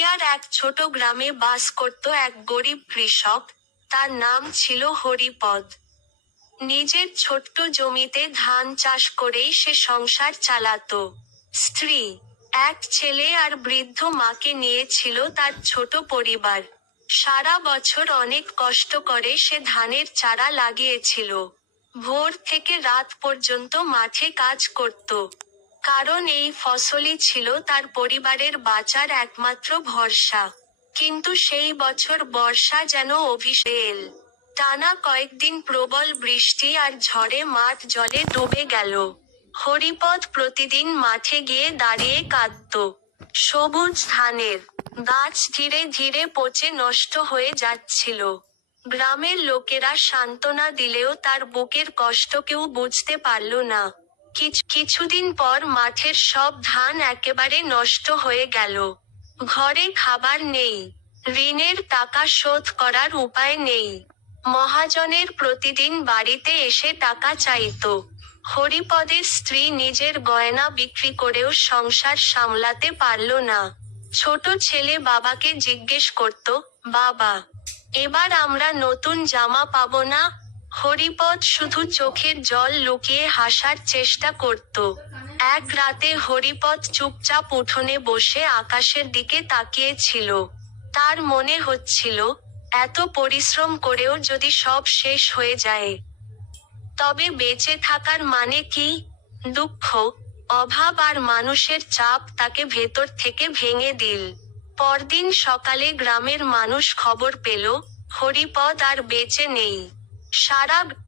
পুরুলিয়ার এক ছোট গ্রামে বাস করত এক গরিব কৃষক। তার নাম ছিল হরিপদ। নিজের ছোট্ট জমিতে ধান চাষ করেই সে সংসার চালাতো। স্ত্রী, এক ছেলে আর বৃদ্ধ মাকে নিয়ে ছিল তার ছোট পরিবার। সারা বছর অনেক কষ্ট করে সে ধানের চারা লাগিয়েছিল। ভোর থেকে রাত পর্যন্ত মাঠে কাজ করত। কারণ এই ফসলই ছিল তার পরিবারের বাঁচার একমাত্র ভরসা। কিন্তু সেই বছর বর্ষা যেন অভিশাপ এল। টানা কয়েকদিন প্রবল বৃষ্টি আর ঝড়ে মাঠ জলে ডুবে গেল। হরিপদ প্রতিদিন মাঠে গিয়ে দাঁড়িয়ে কাঁদত। সবুজ ধানের গাছ ধীরে ধীরে পচে নষ্ট হয়ে যাচ্ছিল। গ্রামের লোকেরা সান্ত্বনা দিলেও তার বুকের কষ্ট কেউ বুঝতে পারল না। কিছুদিন পর মাঠের সব ধান একেবারে নষ্ট হয়ে গেল। ঘরে খাবার নেই, ঋণের টাকা শোধ করার উপায় নেই। মহাজনের প্রতিদিন বাড়িতে এসে টাকা চাইতো। হরিপদের স্ত্রী নিজের গয়না বিক্রি করেও সংসার সামলাতে পারল না। ছোট ছেলে বাবাকে জিজ্ঞেস করত, বাবা, এবার আমরা নতুন জামা পাবো না? হরিপদ শুধু চোখের জল লুকিয়ে হাসার চেষ্টা করত। এক রাতে হরিপদ চুপচাপ উঠোনে বসে আকাশের দিকে তাকিয়ে ছিল। তার মনে হচ্ছিল, এত পরিশ্রম করেও যদি সব শেষ হয়ে যায়, তবে বেঁচে থাকার মানে কি? দুঃখ, অভাব আর মানুষের চাপ তাকে ভেতর থেকে ভেঙে দিল। পরদিন সকালে গ্রামের মানুষ খবর পেল, হরিপদ আর বেঁচে নেই। সারা